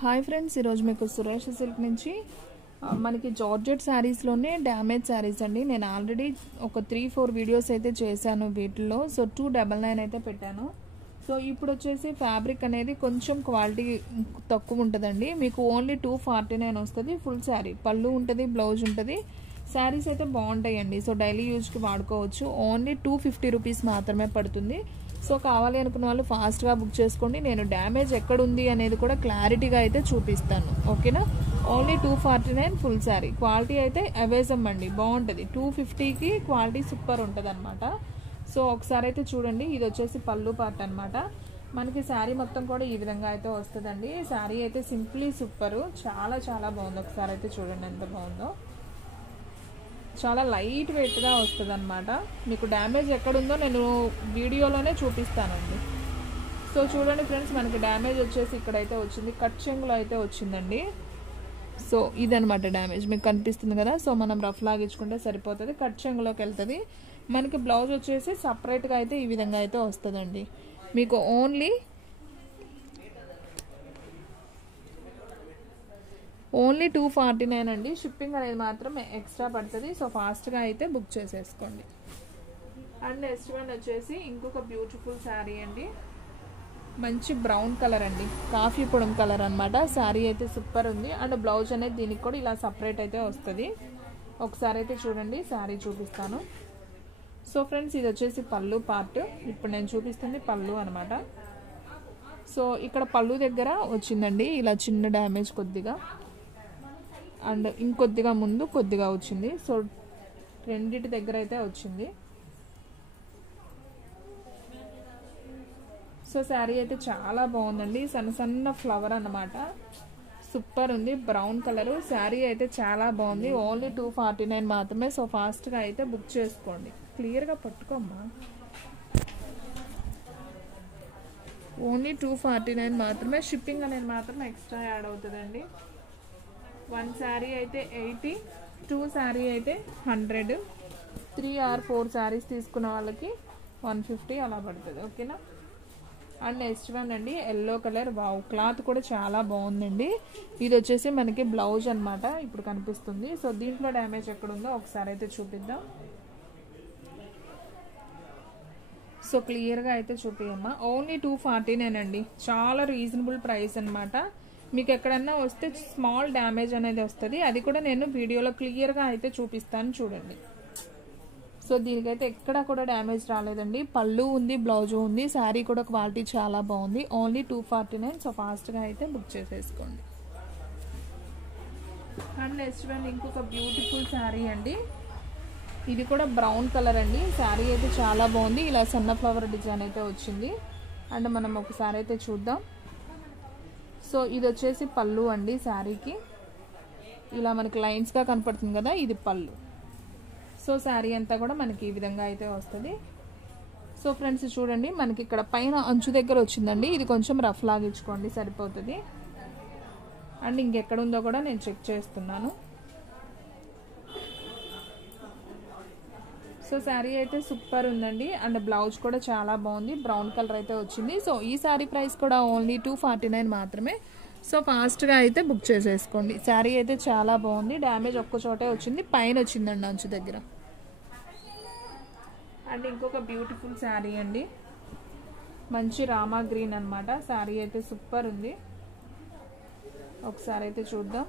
Hi friends, ఈరోజు మీకు Suresh silk నుంచి మనకి జార్జెట్ శారీస్లోనే డ్యామేజ్ శారీస్ అండి. నేను ఆల్రెడీ ఒక 3-4 వీడియోస్ అయితే చేశాను వీటిల్లో. సో 299 అయితే పెట్టాను. సో ఇప్పుడు వచ్చేసి ఫ్యాబ్రిక్ అనేది కొంచెం క్వాలిటీ తక్కువ ఉంటుందండి. మీకు ఓన్లీ 249 వస్తుంది. ఫుల్ శారీ పళ్ళు ఉంటుంది, బ్లౌజ్ ఉంటుంది. శారీస్ అయితే బాగుంటాయండి. సో డైలీ యూజ్కి వాడుకోవచ్చు. ఓన్లీ 250 రూపీస్ మాత్రమే పడుతుంది. సో కావాలి అనుకున్న వాళ్ళు ఫాస్ట్గా బుక్ చేసుకోండి. నేను డ్యామేజ్ ఎక్కడుంది అనేది కూడా క్లారిటీగా అయితే చూపిస్తాను, ఓకేనా. Only 249 full sari. క్వాలిటీ అయితే అవేజం అండి, బాగుంటుంది. 250కి క్వాలిటీ సూపర్ ఉంటుంది అనమాట. సో ఒకసారి అయితే చూడండి. ఇది వచ్చేసి పళ్ళు పార్ట్ అనమాట. మనకి శారీ మొత్తం కూడా ఈ విధంగా అయితే వస్తుందండి. శారీ అయితే సింప్లీ సూపర్, చాలా చాలా బాగుంది. ఒకసారి అయితే చూడండి ఎంత బాగుందో. చాలా లైట్ వెయిట్గా వస్తుంది అనమాట. మీకు డ్యామేజ్ ఎక్కడుందో నేను వీడియోలోనే చూపిస్తానండి. సో చూడండి ఫ్రెండ్స్, మనకి డ్యామేజ్ వచ్చేసి ఇక్కడైతే వచ్చింది, కట్ చెంగులో అయితే వచ్చిందండి. సో ఇదనమాట డ్యామేజ్, మీకు కనిపిస్తుంది కదా. సో మనం రఫ్ లాగించుకుంటే సరిపోతుంది. కట్ చెంగులోకి వెళ్తుంది. మనకి బ్లౌజ్ వచ్చేసి సపరేట్గా అయితే ఈ విధంగా అయితే వస్తుందండి. మీకు ఓన్లీ 249 అండి. షిప్పింగ్ అనేది మాత్రం ఎక్స్ట్రా పడుతుంది. సో ఫాస్ట్గా అయితే బుక్ చేసేసుకోండి. అండ్ నెక్స్ట్ వన్ వచ్చేసి ఇంకొక బ్యూటిఫుల్ శారీ అండి. మంచి బ్రౌన్ కలర్ అండి, కాఫీ పొడం కలర్ అనమాట. శారీ అయితే సూపర్ ఉంది. అండ్ బ్లౌజ్ అనేది దీనికి కూడా ఇలా సపరేట్ అయితే వస్తుంది. ఒకసారి అయితే చూడండి, శారీ చూపిస్తాను. సో ఫ్రెండ్స్, ఇది వచ్చేసి పళ్ళు పార్ట్. ఇప్పుడు నేను చూపిస్తుంది పళ్ళు అనమాట. సో ఇక్కడ పళ్ళు దగ్గర వచ్చిందండి ఇలా చిన్న డ్యామేజ్ కొద్దిగా, అండ్ ఇంకొద్దిగా ముందు కొద్దిగా వచ్చింది. సో రెండింటి దగ్గర అయితే వచ్చింది. సో శారీ అయితే చాలా బాగుందండి. సన్న సన్న ఫ్లవర్ అన్నమాట. సూపర్ ఉంది, బ్రౌన్ కలరు. శారీ అయితే చాలా బాగుంది. ఓన్లీ 249 మాత్రమే. సో ఫాస్ట్గా అయితే బుక్ చేసుకోండి. క్లియర్గా పట్టుకోమ్మా. ఓన్లీ 249 మాత్రమే. షిప్పింగ్ అనేది మాత్రం ఎక్స్ట్రా యాడ్ అవుతుందండి. 1 శారీ అయితే 80, 2 శారీ అయితే 100, 3 or 4 శారీస్ తీసుకున్న వాళ్ళకి 150 అలా పడుతుంది, ఓకేనా. అండ్ నెక్స్ట్ వన్ అండి, ఎల్లో కలర్. వావ్, క్లాత్ కూడా చాలా బాగుందండి. ఇది వచ్చేసి మనకి బ్లౌజ్ అనమాట. ఇప్పుడు కనిపిస్తుంది. సో దీంట్లో డ్యామేజ్ ఎక్కడుందో ఒకసారి అయితే చూపిద్దాం. సో క్లియర్గా అయితే చూపియమ్మా. ఓన్లీ 249 అండి. చాలా రీజనబుల్ ప్రైస్ అనమాట. మీకు ఎక్కడన్నా వస్తే స్మాల్ డ్యామేజ్ అనేది వస్తుంది. అది కూడా నేను వీడియోలో క్లియర్గా అయితే చూపిస్తాను, చూడండి. సో దీనికైతే ఎక్కడ కూడా డ్యామేజ్ రాలేదండి. పళ్ళు ఉంది, బ్లౌజ్ ఉంది. శారీ కూడా క్వాలిటీ చాలా బాగుంది. ఓన్లీ 249. సో ఫాస్ట్గా అయితే బుక్ చేసేసుకోండి. అండ్ నెక్స్ట్ వన్ ఇంకొక బ్యూటిఫుల్ శారీ అండి. ఇది కూడా బ్రౌన్ కలర్ అండి. శారీ అయితే చాలా బాగుంది. ఇలా సన్న ఫ్లవర్ డిజైన్ అయితే వచ్చింది. అండ్ మనం ఒకసారి అయితే చూద్దాం. సో ఇది వచ్చేసి పళ్ళు అండి. శారీకి ఇలా మనకి లైన్స్గా కనపడుతుంది కదా, ఇది పళ్ళు. సో శారీ అంతా కూడా మనకి ఈ విధంగా అయితే వస్తుంది. సో ఫ్రెండ్స్ చూడండి, మనకి ఇక్కడ పైన అంచు దగ్గర వచ్చిందండి. ఇది కొంచెం రఫ్ లాగించుకోండి, సరిపోతుంది. అండ్ ఇంకెక్కడ ఉందో కూడా నేను చెక్ చేస్తున్నాను. సో శారీ అయితే సూపర్ ఉందండి. అండ్ బ్లౌజ్ కూడా చాలా బాగుంది, బ్రౌన్ కలర్ అయితే వచ్చింది. సో ఈ శారీ ప్రైస్ కూడా ఓన్లీ 249 మాత్రమే. సో ఫాస్ట్గా అయితే బుక్ చేసేసుకోండి. శారీ అయితే చాలా బాగుంది. డ్యామేజ్ ఒక్క చోటే వచ్చింది, పైన వచ్చిందండి అంచు దగ్గర. అండ్ ఇంకొక బ్యూటిఫుల్ శారీ అండి, మంచి రామా గ్రీన్ అనమాట. శారీ అయితే సూపర్ ఉంది. ఒకసారి అయితే చూద్దాం.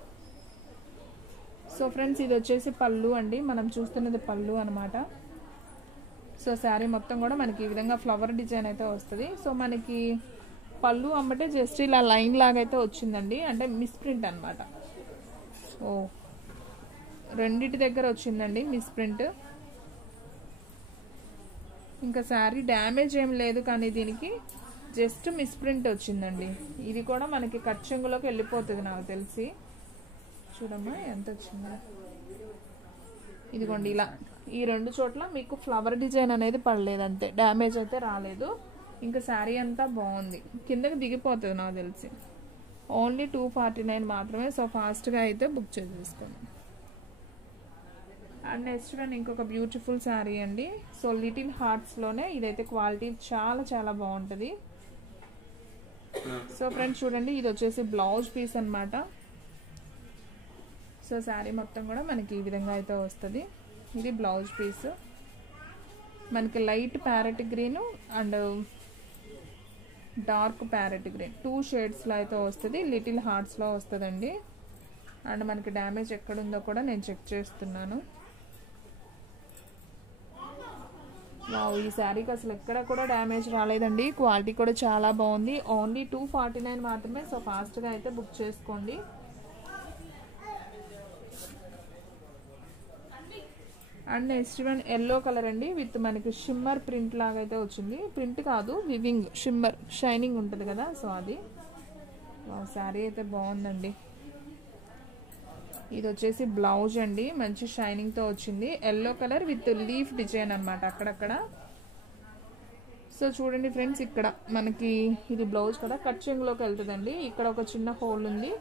సో ఫ్రెండ్స్, ఇది వచ్చేసి పళ్ళు అండి. మనం చూస్తున్నది పళ్ళు అనమాట. సో శారీ మొత్తం కూడా మనకి ఈ విధంగా ఫ్లవర్ డిజైన్ అయితే వస్తుంది. సో మనకి పళ్ళు అమ్మటే జస్ట్ ఇలా లైన్ లాగా అయితే వచ్చిందండి, అంటే మిస్ప్రింట్ అనమాట. ఓ రెండిటి దగ్గర వచ్చిందండి మిస్ప్రింట్. ఇంకా శారీ డ్యామేజ్ ఏం లేదు, కానీ దీనికి జస్ట్ మిస్ప్రింట్ వచ్చిందండి. ఇది కూడా మనకి కట్ చెంగులోకి వెళ్ళిపోతుంది నాకు తెలిసి. చూడమ్మా ఎంత వచ్చిందో. ఇదిగోండి ఇలా ఈ రెండు చోట్ల మీకు ఫ్లవర్ డిజైన్ అనేది పడలేదు, అంతే. డ్యామేజ్ అయితే రాలేదు. ఇంకా శారీ అంతా బాగుంది, కిందకి దిగిపోతుంది నాకు తెలిసి. ఓన్లీ 249 మాత్రమే. సో ఫాస్ట్గా అయితే బుక్ చేసేసుకోండి. అండ్ నెక్స్ట్ వన్ ఇంకొక బ్యూటిఫుల్ శారీ అండి. సో లిటిల్ హార్ట్స్లోనే ఇదైతే క్వాలిటీ చాలా చాలా బాగుంటుంది. సో ఫ్రెండ్స్ చూడండి, ఇది వచ్చేసి బ్లౌజ్ పీస్ అన్నమాట. సో శారీ మొత్తం కూడా మనకి ఈ విధంగా అయితే వస్తుంది. ఇది బ్లౌజ్ పీస్, మనకి light parrot green and dark parrot green 2 షేడ్స్లో అయితే వస్తుంది. లిటిల్ హార్ట్స్లో వస్తుందండి. అండ్ మనకి డ్యామేజ్ ఎక్కడుందో కూడా నేను చెక్ చేస్తున్నాను. ఈ శారీకి అసలు ఎక్కడ కూడా డ్యామేజ్ రాలేదండి. క్వాలిటీ కూడా చాలా బాగుంది. ఓన్లీ 249 మాత్రమే. సో ఫాస్ట్గా అయితే బుక్ చేసుకోండి. And next one yellow colour అండి, విత్ మనకి షిమ్మర్ ప్రింట్ లాగా అయితే వచ్చింది. ప్రింట్ కాదు, వివింగ్, షిమ్మర్ షైనింగ్ ఉంటుంది కదా, సో అది. శారీ అయితే బాగుందండి. ఇది వచ్చేసి బ్లౌజ్ అండి, మంచి షైనింగ్తో వచ్చింది. Yellow colour with leaf design అనమాట అక్కడక్కడ. సో చూడండి ఫ్రెండ్స్, ఇక్కడ మనకి ఇది బ్లౌజ్ కదా, కట్ చెంగులోకి వెళ్తుందండి. ఇక్కడ ఒక చిన్న హోల్ ఉంది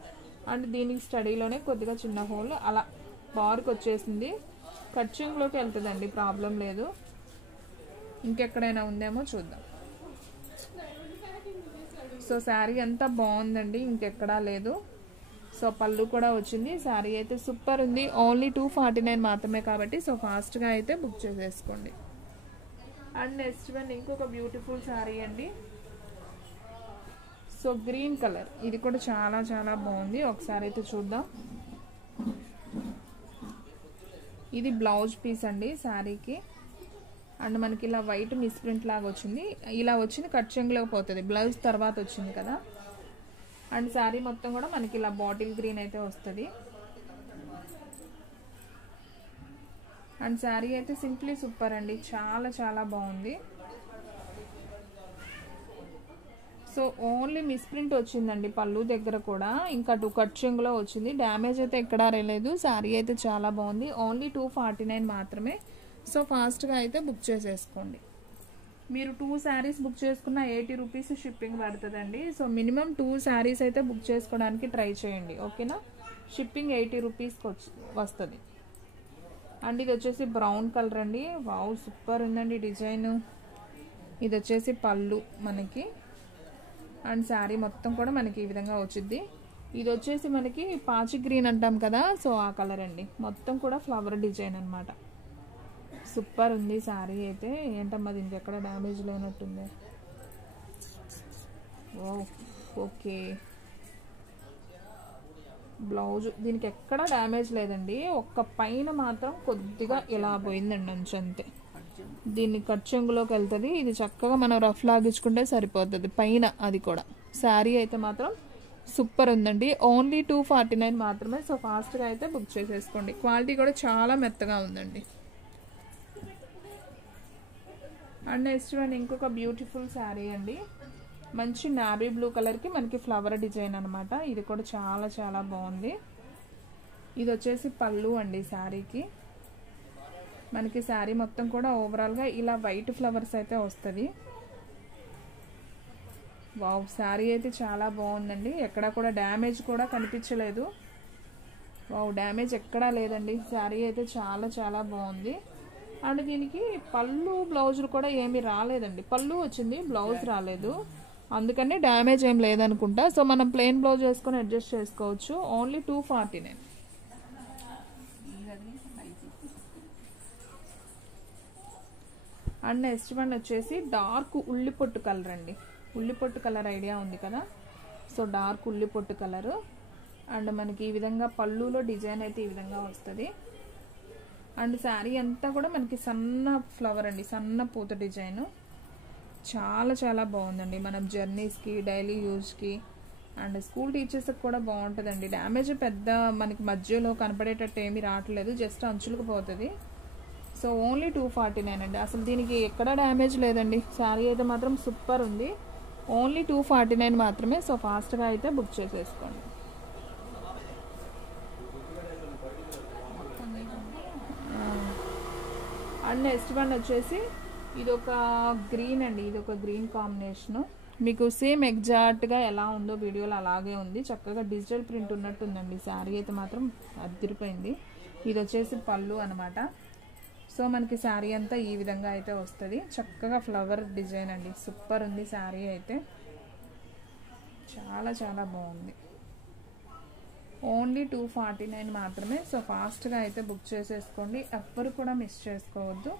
అండ్ దీనికి స్టడీలోనే కొద్దిగా చిన్న హోల్ అలా బార్కి వచ్చేసింది. కట్ చెంగులోకి వెళ్తుందండి, ప్రాబ్లం లేదు. ఇంకెక్కడైనా ఉందేమో చూద్దాం. సో శారీ అంతా బాగుందండి, ఇంకెక్కడా లేదు. సో పళ్ళు కూడా వచ్చింది. శారీ అయితే సూపర్ ఉంది. ఓన్లీ 249 మాత్రమే కాబట్టి సో ఫాస్ట్గా అయితే బుక్ చేసేసుకోండి. అండ్ నెక్స్ట్ వన్ ఇంకొక బ్యూటిఫుల్ శారీ అండి. సో గ్రీన్ కలర్, ఇది కూడా చాలా చాలా బాగుంది. ఒకసారి అయితే చూద్దాం. ఇది బ్లౌజ్ పీస్ అండి శారీకి. అండ్ మనకి ఇలా వైట్ మిస్ప్రింట్ లాగా వచ్చింది. ఇలా వచ్చింది కట్ చెంగులోకి పోతుంది, బ్లౌజ్ తర్వాత వచ్చింది కదా. అండ్ శారీ మొత్తం కూడా మనకి ఇలా బాటిల్ గ్రీన్ అయితే వస్తుంది. అండ్ శారీ అయితే సింప్లీ సూపర్ అండి, చాలా చాలా బాగుంది. సో ఓన్లీ మిస్ప్రింట్ వచ్చిందండి పళ్ళు దగ్గర కూడా, ఇంకా 2 కట్ చెంగులో వచ్చింది. డ్యామేజ్ అయితే ఎక్కడా రాలేదు. శారీ అయితే చాలా బాగుంది. ఓన్లీ 249 మాత్రమే. సో ఫాస్ట్గా అయితే బుక్ చేసేసుకోండి. మీరు 2 శారీస్ బుక్ చేసుకున్న 80 రూపీస్ షిప్పింగ్ పడుతుందండి. సో మినిమం 2 శారీస్ అయితే బుక్ చేసుకోవడానికి ట్రై చేయండి, ఓకేనా. షిప్పింగ్ 80 రూపీస్కి వస్తుంది. అండ్ ఇది వచ్చేసి బ్రౌన్ కలర్ అండి. వావ్ సూపర్ ఉందండి డిజైన్. ఇది వచ్చేసి పళ్ళు మనకి. అండ్ శారీ మొత్తం కూడా మనకి ఈ విధంగా వచ్చింది. ఇది వచ్చేసి మనకి పాచి గ్రీన్ అంటాం కదా, సో ఆ కలర్ అండి. మొత్తం కూడా ఫ్లవర్ డిజైన్ అనమాట. సూపర్ ఉంది శారీ అయితే. ఏంటమ్మా దీనికి ఎక్కడ డ్యామేజ్ లేనట్టుంది. ఓకే, బ్లౌజ్ దీనికి ఎక్కడ డ్యామేజ్ లేదండి. ఒక్క పైన మాత్రం కొద్దిగా ఇలా పోయిందండి అంచు, అంతే. దీన్ని కట్ చెంగులోకి వెళ్తుంది. ఇది చక్కగా మనం రఫ్ లాగించుకుంటే సరిపోతుంది పైన, అది కూడా. శారీ అయితే మాత్రం సూపర్ ఉందండి. ఓన్లీ 249 మాత్రమే. సో ఫాస్ట్గా అయితే బుక్ చేసేసుకోండి. క్వాలిటీ కూడా చాలా మెత్తగా ఉందండి. అండ్ నెక్స్ట్ వన్ ఇంకొక బ్యూటిఫుల్ శారీ అండి. మంచి నావీ బ్లూ కలర్కి మనకి ఫ్లవర్ డిజైన్ అనమాట. ఇది కూడా చాలా చాలా బాగుంది. ఇది వచ్చేసి పళ్ళు అండి శారీకి. మనకి శారీ మొత్తం కూడా ఓవరాల్గా ఇలా వైట్ ఫ్లవర్స్ అయితే వస్తుంది. వావ్ శారీ అయితే చాలా బాగుందండి. ఎక్కడ కూడా డ్యామేజ్ కూడా కనిపించలేదు. వావ్ డ్యామేజ్ ఎక్కడా లేదండి. శారీ అయితే చాలా చాలా బాగుంది. అండ్ దీనికి పళ్ళు బ్లౌజులు కూడా ఏమీ రాలేదండి. పళ్ళు వచ్చింది, బ్లౌజ్ రాలేదు, అందుకని డ్యామేజ్ ఏం లేదనుకుంటా. సో మనం ప్లెయిన్ బ్లౌజ్ వేసుకొని అడ్జస్ట్ చేసుకోవచ్చు. ఓన్లీ 249. అండ్ నెక్స్ట్ వన్ వచ్చేసి డార్క్ ఉల్లిపొట్టు కలర్ అండి. ఉల్లిపొట్టు కలర్ ఐడియా ఉంది కదా, సో డార్క్ ఉల్లిపొట్టు కలరు. అండ్ మనకి ఈ విధంగా పళ్ళులో డిజైన్ అయితే ఈ విధంగా వస్తుంది. అండ్ శారీ అంతా కూడా మనకి సన్న ఫ్లవర్ అండి, సన్న పూత డిజైన్. చాలా చాలా బాగుందండి. మనం జర్నీస్కి, డైలీ యూజ్కి అండ్ స్కూల్ టీచర్స్కి కూడా బాగుంటుందండి. డ్యామేజ్ పెద్ద మనకి మధ్యలో కనపడేటట్టు ఏమీ రావట్లేదు, జస్ట్ అంచులకు పోతుంది. సో ఓన్లీ 249 అండి. అసలు దీనికి ఎక్కడ డ్యామేజ్ లేదండి. శారీ అయితే మాత్రం సూపర్ ఉంది. ఓన్లీ 249 మాత్రమే. సో ఫాస్ట్గా అయితే బుక్ చేసేసుకోండి. అండ్ నెక్స్ట్ వన్ వచ్చేసి ఇది ఒక గ్రీన్ అండి. ఇది ఒక గ్రీన్ కాంబినేషను. మీకు సేమ్ ఎగ్జాక్ట్గా ఎలా ఉందో వీడియోలో అలాగే ఉంది. చక్కగా డిజిటల్ ప్రింట్ ఉన్నట్టుందండి. శారీ అయితే మాత్రం అదిరిపోయింది. ఇది వచ్చేసి పళ్ళు అనమాట. సో మనకి శారీ అంతా ఈ విధంగా అయితే వస్తుంది. చక్కగా ఫ్లవర్ డిజైన్ అండి. సూపర్ ఉంది శారీ అయితే. చాలా చాలా బాగుంది. ఓన్లీ 249 మాత్రమే. సో ఫాస్ట్గా అయితే బుక్ చేసేసుకోండి, ఎవ్వరు కూడా మిస్ చేసుకోవద్దు.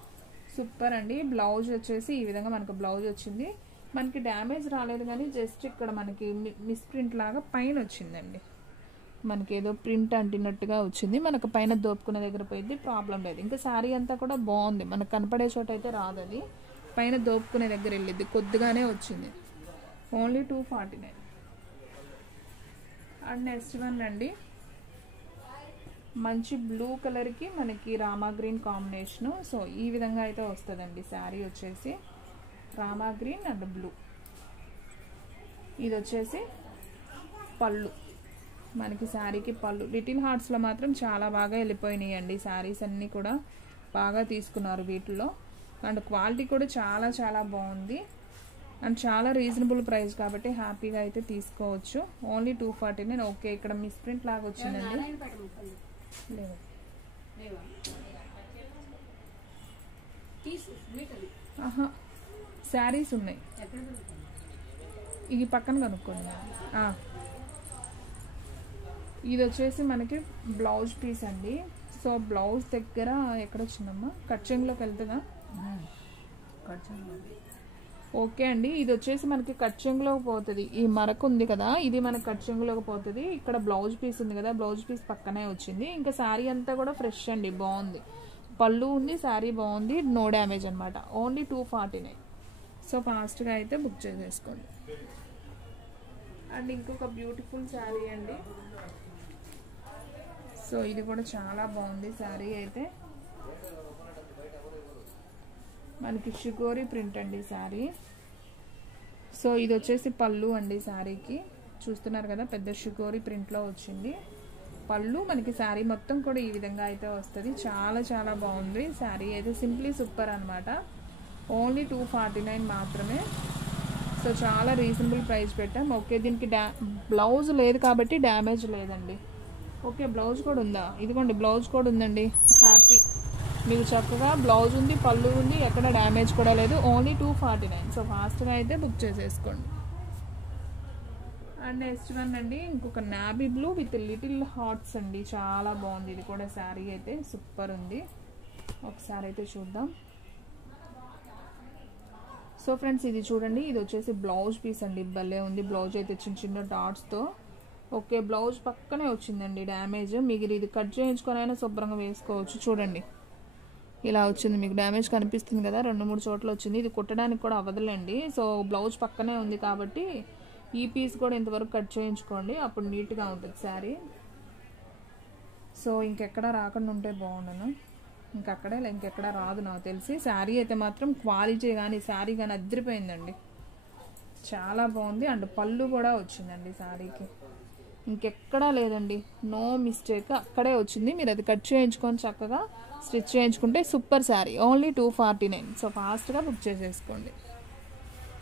సూపర్ అండి. బ్లౌజ్ వచ్చేసి ఈ విధంగా మనకు బ్లౌజ్ వచ్చింది. మనకి డ్యామేజ్ రాలేదు కానీ జస్ట్ ఇక్కడ మనకి మిస్ ప్రింట్ లాగా పైన వచ్చిందండి. మనకి ఏదో ప్రింట్ అంటినట్టుగా వచ్చింది. మనకు పైన దోపుకునే దగ్గర పోయింది, ప్రాబ్లం లేదు. ఇంకా శారీ అంతా కూడా బాగుంది, మనకు కనపడే చోట అయితే రాదు, అది పైన దోపుకునే దగ్గర వెళ్ళిద్ది, కొద్దిగానే వచ్చింది. ఓన్లీ 249. అండ్ నెక్స్ట్ వన్ అండి, మంచి బ్లూ కలర్కి మనకి రామా గ్రీన్ కాంబినేషను. సో ఈ విధంగా అయితే వస్తుందండి శారీ వచ్చేసి, రామా గ్రీన్ అండ్ బ్లూ. ఇది వచ్చేసి పళ్ళు, మనకి శారీకి పళ్ళు. లిటిల్ హార్ట్స్లో మాత్రం చాలా బాగా వెళ్ళిపోయినాయి అండి శారీస్ అన్నీ కూడా, బాగా తీసుకున్నారు వీటిల్లో. అండ్ క్వాలిటీ కూడా చాలా చాలా బాగుంది అండ్ చాలా రీజనబుల్ ప్రైస్ కాబట్టి హ్యాపీగా అయితే తీసుకోవచ్చు. ఓన్లీ 249. ఓకే, ఇక్కడ మిస్ ప్రింట్ లాగా వచ్చిందండి. లేదు, శారీస్ ఉన్నాయి, ఇది పక్కన కనుక్కోండి. ఇది వచ్చేసి మనకి బ్లౌజ్ పీస్ అండి. సో బ్లౌజ్ దగ్గర ఎక్కడ వచ్చిందమ్మా, కట్ చెంగులోకి వెళ్తుందా? ఓకే అండి, ఇది వచ్చేసి మనకి కట్ చెంగులోకి పోతుంది. ఈ మరకు ఉంది కదా, ఇది మనకి కట్ చెంగులోకి పోతుంది. ఇక్కడ బ్లౌజ్ పీస్ ఉంది కదా, బ్లౌజ్ పీస్ పక్కనే వచ్చింది. ఇంకా శారీ అంతా కూడా ఫ్రెష్ అండి, బాగుంది. పళ్ళు ఉంది, శారీ బాగుంది, నో డ్యామేజ్ అనమాట. ఓన్లీ 249. సో ఫాస్ట్గా అయితే బుక్ చేసేసుకోండి. అండ్ ఇంకొక బ్యూటిఫుల్ శారీ అండి. సో ఇది కూడా చాలా బాగుంది శారీ అయితే, మనకి షిగోరి ప్రింట్ అండి శారీ. సో ఇది వచ్చేసి పళ్ళు అండి శారీకి, చూస్తున్నారు కదా, పెద్ద షిగోరి ప్రింట్లో వచ్చింది పళ్ళు. మనకి శారీ మొత్తం కూడా ఈ విధంగా అయితే వస్తుంది. చాలా చాలా బాగుంది శారీ అయితే, సింప్లీ సూపర్ అనమాట. ఓన్లీ 249 మాత్రమే. సో చాలా రీజనబుల్ ప్రైస్ పెట్టాం. ఓకే, దీనికి బ్లౌజ్ లేదు కాబట్టి డ్యామేజ్ లేదండి. ఓకే, బ్లౌజ్ కూడా ఉందా? ఇదిగోండి బ్లౌజ్ కూడా ఉందండి, హ్యాపీ. మీకు చక్కగా బ్లౌజ్ ఉంది, పళ్ళు ఉంది, ఎక్కడ డ్యామేజ్ కూడా లేదు. ఓన్లీ 249. సో ఫాస్ట్గా అయితే బుక్ చేసేసుకోండి. అండ్ నెక్స్ట్ వన్ అండి, ఇంకొక నాబీ బ్లూ విత్ లిటిల్ హార్ట్స్ అండి, చాలా బాగుంది. ఇది కూడా శారీ అయితే సూపర్ ఉంది. ఒకసారి అయితే చూద్దాం. సో ఫ్రెండ్స్ ఇది చూడండి, ఇది వచ్చేసి బ్లౌజ్ పీస్ అండి, భలే ఉంది. బ్లౌజ్ అయితే చిన్న చిన్న డాట్స్తో. ఓకే, బ్లౌజ్ పక్కనే వచ్చిందండి డ్యామేజ్. మీకు ఇది కట్ చేయించుకొని శుభ్రంగా వేసుకోవచ్చు. చూడండి ఇలా వచ్చింది, మీకు డ్యామేజ్ కనిపిస్తుంది కదా, 2-3 చోట్ల వచ్చింది. ఇది కుట్టడానికి కూడా అవ్వదులేండి. సో బ్లౌజ్ పక్కనే ఉంది కాబట్టి ఈ పీస్ కూడా ఇంతవరకు కట్ చేయించుకోండి, అప్పుడు నీట్గా ఉంటుంది శారీ. సో ఇంకెక్కడ రాకుండా ఉంటే బాగుండను, ఇంకెక్కడ రాదు నాకు తెలిసి. శారీ అయితే మాత్రం క్వాలిటీ కానీ శారీ కానీ అదిరిపోయిందండి, చాలా బాగుంది. అండ్ పళ్ళు కూడా వచ్చిందండి శారీకి, ఇంకెక్కడా లేదండి, నో మిస్టేక్, అక్కడే వచ్చింది. మీరు అది కట్ చేయించుకొని చక్కగా స్టిచ్ చేయించుకుంటే సూపర్ శారీ. ఓన్లీ 249. సో ఫాస్ట్గా బుక్ చేసేసుకోండి.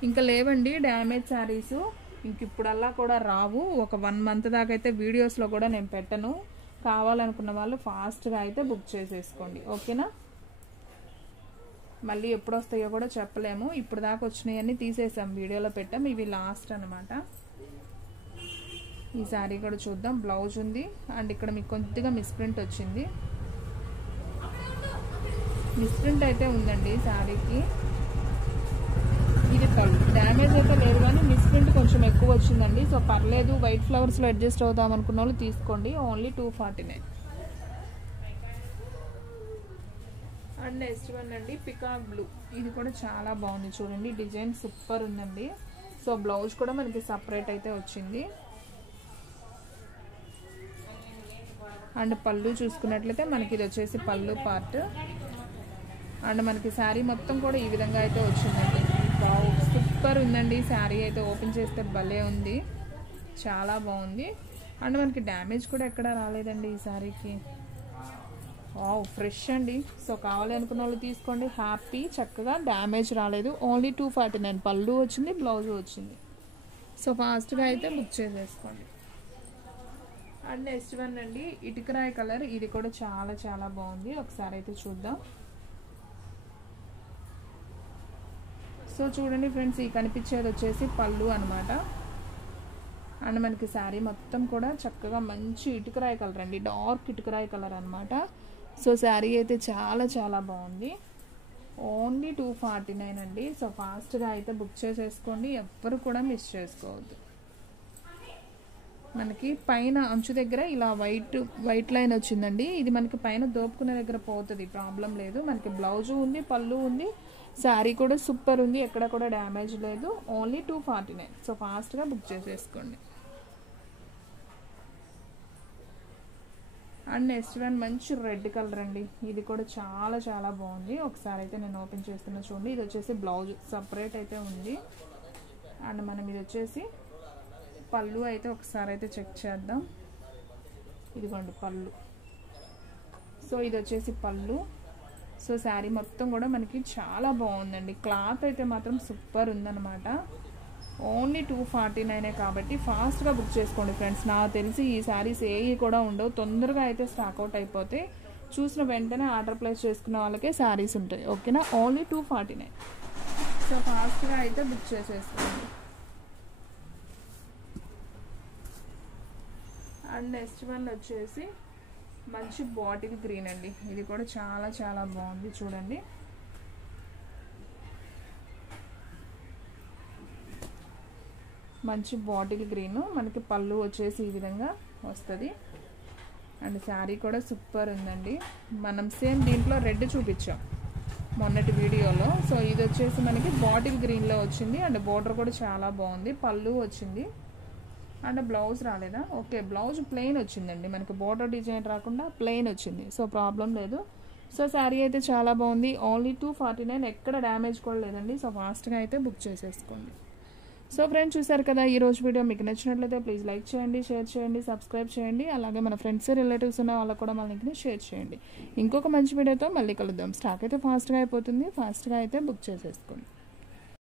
ఇంకా లేవండి డ్యామేజ్ శారీస్, ఇంక ఇప్పుడల్లా కూడా రావు. ఒక 1 మంత్ దాకా అయితే వీడియోస్లో కూడా నేను పెట్టను. కావాలనుకున్న వాళ్ళు ఫాస్ట్గా అయితే బుక్ చేసేసుకోండి, ఓకేనా? మళ్ళీ ఎప్పుడు వస్తాయో కూడా చెప్పలేము. ఇప్పుడు దాకా వచ్చినాయన్నీ తీసేసాం, వీడియోలో పెట్టాం. ఇవి లాస్ట్ అనమాట. ఈ శారీ కూడా చూద్దాం. బ్లౌజ్ ఉంది అండ్ ఇక్కడ మీకు కొద్దిగా మిస్ప్రింట్ వచ్చింది, మిస్ప్రింట్ అయితే ఉందండి శారీకి. ఇది పళ్ళు, డ్యామేజ్ అయితే లేదు కానీ మిస్ప్రింట్ కొంచెం ఎక్కువ వచ్చిందండి. సో పర్లేదు, వైట్ ఫ్లవర్స్లో అడ్జస్ట్ అవుదాం అనుకున్న వాళ్ళు తీసుకోండి. ఓన్లీ 249. అండ్ నెక్స్ట్ వన్ అండి, పికాక్ బ్లూ. ఇది కూడా చాలా బాగుంది, చూడండి డిజైన్ సూపర్ ఉందండి. సో బ్లౌజ్ కూడా మనకి సపరేట్ అయితే వచ్చింది. అండ్ పళ్ళు చూసుకున్నట్లయితే మనకి ఇది వచ్చేసి పళ్ళు పార్ట్. అండ్ మనకి శారీ మొత్తం కూడా ఈ విధంగా అయితే వచ్చిందండి. సూపర్ ఉందండి శారీ అయితే, ఓపెన్ చేస్తే భలే ఉంది, చాలా బాగుంది. అండ్ మనకి డ్యామేజ్ కూడా ఎక్కడ రాలేదండి ఈ శారీకి. వావ్, ఫ్రెష్ అండి. సో కావాలి అనుకున్న వాళ్ళు తీసుకోండి, హ్యాపీ. చక్కగా డ్యామేజ్ రాలేదు. ఓన్లీ 249. పళ్ళు వచ్చింది, బ్లౌజ్ వచ్చింది. సో ఫాస్ట్గా అయితే బుక్ చేసేసుకోండి. అండ్ నెక్స్ట్ వన్ అండి, ఇటుకరాయి కలర్. ఇది కూడా చాలా చాలా బాగుంది, ఒకసారి అయితే చూద్దాం. సో చూడండి ఫ్రెండ్స్, ఈ కనిపించేది వచ్చేసి పళ్ళు అనమాట. అండ్ మనకి శారీ మొత్తం కూడా చక్కగా మంచి ఇటుకరాయి కలర్ అండి, డార్క్ ఇటుకరాయి కలర్ అనమాట. సో శారీ అయితే చాలా చాలా బాగుంది. ఓన్లీ 249 అండి. సో ఫాస్ట్గా అయితే బుక్ చేసేసుకోండి, ఎవ్వరు కూడా మిస్ చేసుకోవద్దు. మనకి పైన అంచు దగ్గర ఇలా వైట్ లైన్ వచ్చిందండి. ఇది మనకి పైన దోపుకునే దగ్గర పోతుంది, ప్రాబ్లం లేదు. మనకి బ్లౌజు ఉంది, పళ్ళు ఉంది, శారీ కూడా సూపర్ ఉంది, ఎక్కడ కూడా డ్యామేజ్ లేదు. ఓన్లీ 249. సో ఫాస్ట్గా బుక్ చేసేసుకోండి. అండ్ నెక్స్ట్ వన్ మంచి రెడ్ కలర్ అండి, ఇది కూడా చాలా చాలా బాగుంది. ఒకసారి అయితే నేను ఓపెన్ చేస్తున్నా చూడండి. ఇది వచ్చేసి బ్లౌజ్ సపరేట్ అయితే ఉంది. అండ్ మనం ఇది వచ్చేసి పళ్ళు అయితే ఒకసారి అయితే చెక్ చేద్దాం. ఇదిగోండి పళ్ళు. సో ఇది వచ్చేసి పళ్ళు. సో శారీ మొత్తం కూడా మనకి చాలా బాగుందండి. క్లాత్ అయితే మాత్రం సూపర్ ఉందన్నమాట. ఓన్లీ 249 కాబట్టి ఫాస్ట్గా బుక్ చేసుకోండి ఫ్రెండ్స్. నాకు తెలిసి ఈ శారీస్ ఏవి కూడా ఉండవు, తొందరగా అయితే స్టాక్అవుట్ అయిపోతాయి. చూసిన వెంటనే ఆర్డర్ ప్లేస్ చేసుకున్న వాళ్ళకే శారీస్ ఉంటాయి, ఓకేనా. ఓన్లీ 249. సో ఫాస్ట్గా అయితే బుక్ చేసేసుకోండి. అండ్ నెక్స్ట్ వన్ వచ్చేసి మంచి బాటిల్ గ్రీన్ అండి, ఇది కూడా చాలా చాలా బాగుంది. చూడండి మంచి బాటిల్ గ్రీన్, మనకి పళ్ళు వచ్చేసి ఈ విధంగా వస్తుంది. అండ్ శారీ కూడా సూపర్ ఉందండి. మనం సేమ్ దీంట్లో రెడ్ చూపించాం మొన్నటి వీడియోలో. సో ఇది వచ్చేసి మనకి బాటిల్ గ్రీన్లో వచ్చింది. అండ్ బోర్డర్ కూడా చాలా బాగుంది, పళ్ళు వచ్చింది. అండ్ బ్లౌజ్ రాలేదా? ఓకే, బ్లౌజ్ ప్లెయిన్ వచ్చిందండి, మనకి బోర్డర్ డిజైన్ రాకుండా ప్లెయిన్ వచ్చింది. సో ప్రాబ్లం లేదు. సో శారీ అయితే చాలా బాగుంది. ఓన్లీ 249, ఎక్కడ డ్యామేజ్ కూడా లేదండి. సో ఫాస్ట్గా అయితే బుక్ చేసేసుకోండి. సో ఫ్రెండ్స్ చూసారు కదా, ఈరోజు వీడియో మీకు నచ్చినట్లయితే ప్లీజ్ లైక్ చేయండి, షేర్ చేయండి, సబ్స్క్రైబ్ చేయండి. అలాగే మన ఫ్రెండ్స్ రిలేటివ్స్ ఉన్న వాళ్ళకు కూడా మన లింక్ని షేర్ చేయండి. ఇంకొక మంచి వీడియోతో మళ్ళీ కలుద్దాం. స్టాక్ అయితే ఫాస్ట్గా అయిపోతుంది, ఫాస్ట్గా అయితే బుక్ చేసేసుకోండి.